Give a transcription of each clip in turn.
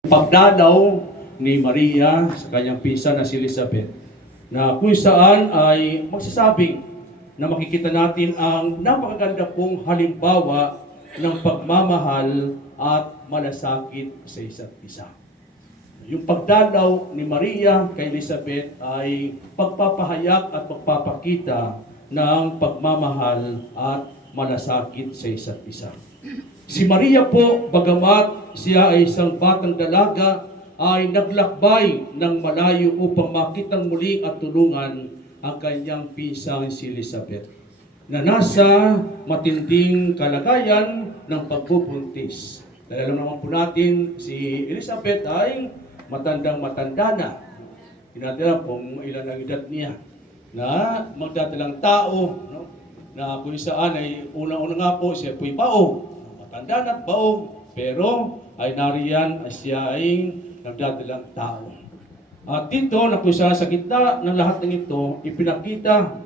Pagdalaw ni Maria sa kanyang pinsan na si Elizabeth, na kung saan ay magsasabing na makikita natin ang napakaganda pong halimbawa ng pagmamahal at malasakit sa isa't isa. Yung pagdalaw ni Maria kay Elizabeth ay pagpapahayag at pagpapakita ng pagmamahal at malasakit sa isa't isa. Si Maria po, bagamat siya ay isang batang dalaga, ay naglakbay ng malayo upang makitang muli at tulungan ang kanyang pinsang si Elizabeth, na nasa matinding kalagayan ng pagbubuntis. Dahil alam naman po natin, si Elizabeth ay matandang-matanda na. Hindi natin alam kung ilan ang edad niya, na magdadalang tao, no? Na kung saan ay una-una nga po siya po'y baog. Matanda na't baog, pero ay nariyan siya ay nagdadalang tao. At dito, na kung saan sa gitna ng lahat ng ito, ipinakita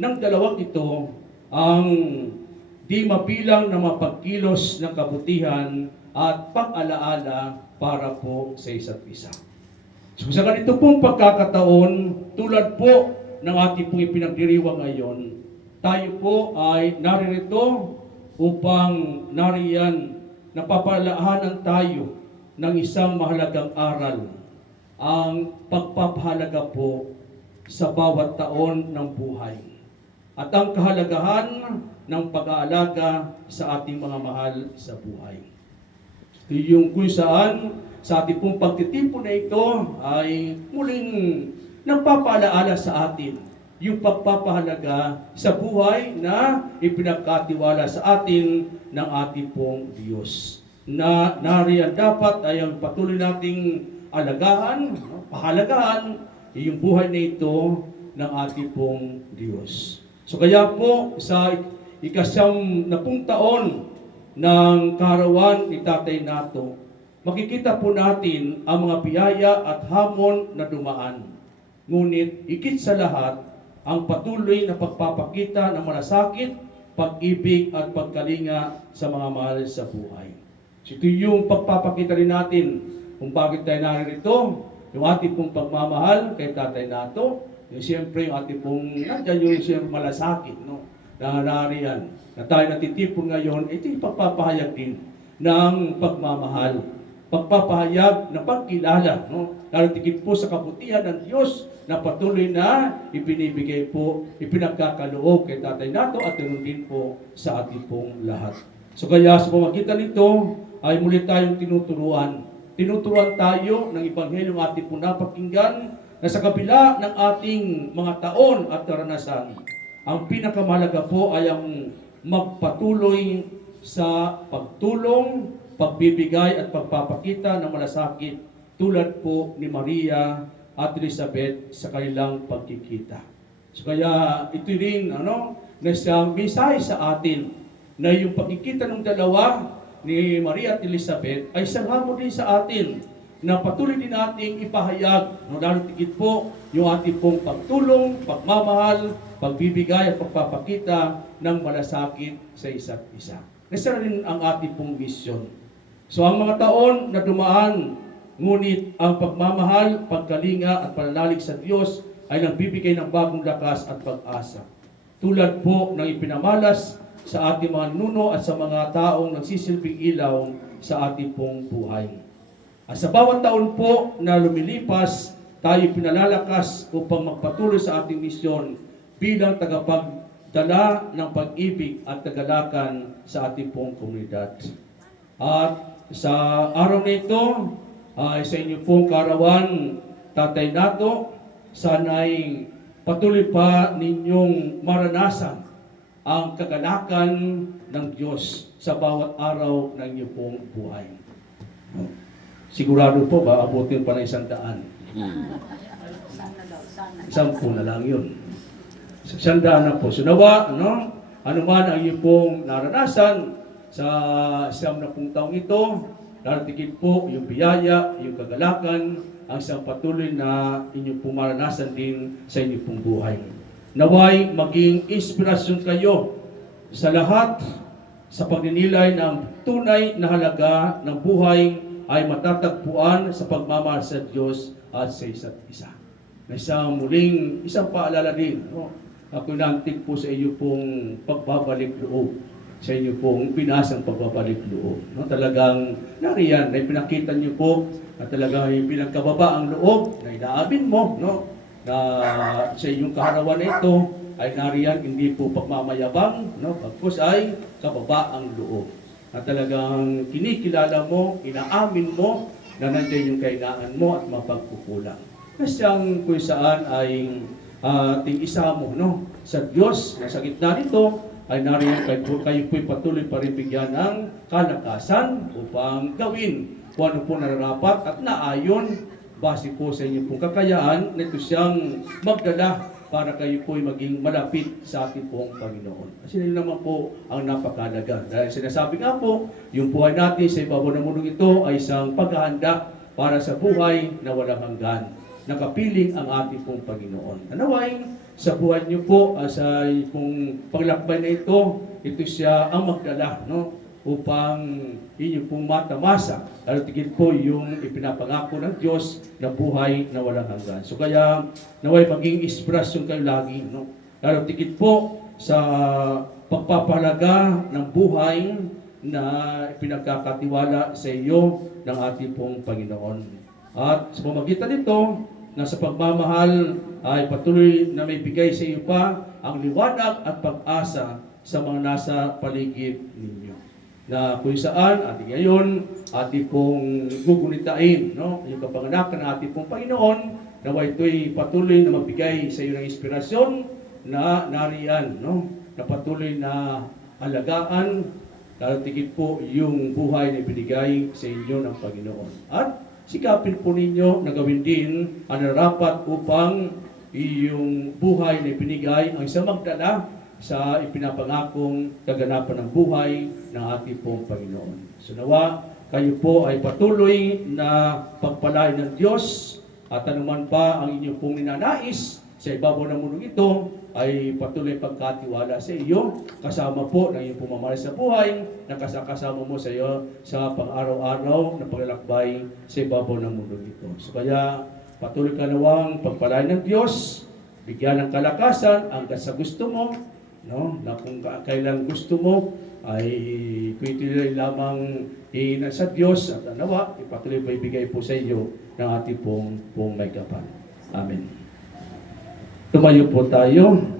ng dalawang ito ang di mabilang na mapagkilos ng kabutihan at pag-alaala para po sa isa't isa. So sa ganito pong pagkakataon, tulad po ng ating pong ipinagdiriwang ngayon, tayo po ay naririto upang nariyan napapalaanan tayo ng isang mahalagang aral, ang pagpapahalaga po sa bawat taon ng buhay at ang kahalagahan ng pag-aalaga sa ating mga mahal sa buhay. Yung kung saan sa ating pong pagtitipon na ito ay muling nagpapaalaala sa atin yung pagpapahalaga sa buhay na ipinagkatiwala sa atin ng ating pong Diyos. Na nariyan dapat ay ang patuloy nating alagahan, pahalagahan yung buhay na ito ng ating pong Diyos. So kaya po sa ikasyam na pung taon ng karawan ni Tatay Nato, makikita po natin ang mga biyaya at hamon na dumaan. Ngunit ikit sa lahat, ang patuloy na pagpapakita ng malasakit, pag-ibig at pagkalinga sa mga mahal sa buhay. So ito yung pagpapakita rin natin kung bakit tayo naririto, yung ating pong pagmamahal kay Tatay Nato, yung siyempre yung ating pong, nandiyan yung siyempre malasakit, no? Na nariyan, na tayo natitipon ngayon, ito yung pagpapahayag din ng pagmamahal, pagpapahayag ng pagkilala, no? Lalo tigit po sa kabutihan ng Diyos na patuloy na ibinibigay po, ipinagkakaloob kay Tatay Nato at ganoon din po sa ating pong lahat. So kaya sa pamagitan nito ay muli tayong tinuturuan. Tinuturuan tayo ng Ebanghelyo ating pong napakinggan na sa kabila ng ating mga taon at karanasan, ang pinakamahalaga po ay ang magpatuloy sa pagtulong, pagbibigay at pagpapakita ng malasakit tulad po ni Maria at Elizabeth sa kanilang pagkikita. So kaya ito rin na siyang mensahe sa atin na yung pagkikita ng dalawa ni Maria at Elizabeth ay isang hamon din sa atin na patuloy din nating ipahayag, lalo tigit po yung ating pong pagtulong, pagmamahal, pagbibigay at pagpapakita ng malasakit sa isa't isa. Nasa rin ang ating pong misyon. So ang mga taon na dumaan, ngunit ang pagmamahal, pagkalinga at pananalig sa Diyos ay nagbibigay ng bagong lakas at pag-asa. Tulad po ng ipinamalas sa ating mga nuno at sa mga taong nagsisilbing ilaw sa ating pong buhay. At sa bawat taon po na lumilipas, tayo pinalalakas upang magpatuloy sa ating misyon bilang tagapagdala ng pag-ibig at kagalakan sa ating pong komunidad. At sa araw na ito, sa inyo pong karawan, Tatay Nato, sana'y patuloy pa ninyong maranasan ang kagalakan ng Diyos sa bawat araw ng inyong pong buhay. Sigurado po ba, abutin pa ng 100? 10 na lang yun. 100 na po. So nawa, ano man ang inyong pong naranasan sa 10 taong ito, darating po yung biyaya, yung kagalakan, ang isang patuloy na inyong pumaranasan din sa inyong pong buhay. Naway maging inspirasyon kayo sa lahat sa pagninilay ng tunay na halaga ng buhay ay matatagpuan sa pagmamahal sa Diyos at sa isa't isa. Na isang paalala din, no? Ako nantig po sa iyo pong pagbabalik loob, sa inyo pong pinasang pagbabalik loob. No? Talagang nariyan, na pinakita niyo po na talagang pinagkababa ang loob na inaamin mo, no? Na sa inyong kaharawan na ito ay nariyan hindi po pagmamayabang, no? Pagkus ay kababa ang loob. Na talagang kinikilala mo, inaamin mo na nandiyan yung kainaan mo at mapagkukulang. Kasi ang kung saan ay ating isamo, no? Sa Diyos, na sa gitna nito, ay nariyan kayo po'y patuloy pa rin bigyan ng kalakasan upang gawin kung ano po nararapat at naayon base po sa inyong pong kakayaan na ito siyang magdala para kayo po'y maging malapit sa ating pong Panginoon. Kasi yun naman po ang napakalaga. Dahil sinasabi nga po, yung buhay natin sa ibabaw ng mundong ito ay isang paghahanda para sa buhay na walang hanggan. Nakapiling ang ating pong Panginoon. Nanaway, sa buhay niyo po, sa pong paglakbay na ito siya ang magdala, no? Upang inyo pong matamasa, lalo tigil po yung ipinapangako ng Diyos na buhay na walang hanggan. So kaya, naway maging inspirasyon kayo lagi, no? Lalo tigil po sa pagpapahalaga ng buhay na ipinagkakatiwala sa iyo ng ating pong Panginoon. At sa pamagitan nito, na sa pagmamahal ay patuloy na may bigay sa iyo pa ang liwanag at pag-asa sa mga nasa paligid ninyo. Na kung saan ating ngayon, ating pong gugunitain, no? Yung kapanganakan ng ating pong Panginoon, na ito'y patuloy na magbigay sa iyo ng inspirasyon na nariyan, no? Na patuloy na alagaan, lalo tigit po yung buhay na ibinigay sa inyo ng Panginoon. At sikapin po ninyo na gawin din ang narapat upang iyong buhay na ibinigay ang isang magdala sa ipinapangakong kaganapan ng buhay ng ating pong Panginoon. So nawa, kayo po ay patuloy na pagpalain ng Diyos at anuman pa ang inyong pong ninanais sa ibabaw ng mundong ito ay patuloy pagkatiwala sa iyo, kasama po ng iyong pumamahal sa buhay, na kasama mo sa iyo sa pang-araw-araw na paglalakbay sa ibabaw ng mundong ito. So kaya patuloy ka nawang pagpalain ng Diyos, bigyan ng kalakasan hanggang sa gusto mo, no? Na kung kailan gusto mo ay kung ituloy lamang hihina sa Diyos at nawa, ipatuloy pa ibigay po sa iyo ng ating pong may kapal. Amen. Tumayo po tayo.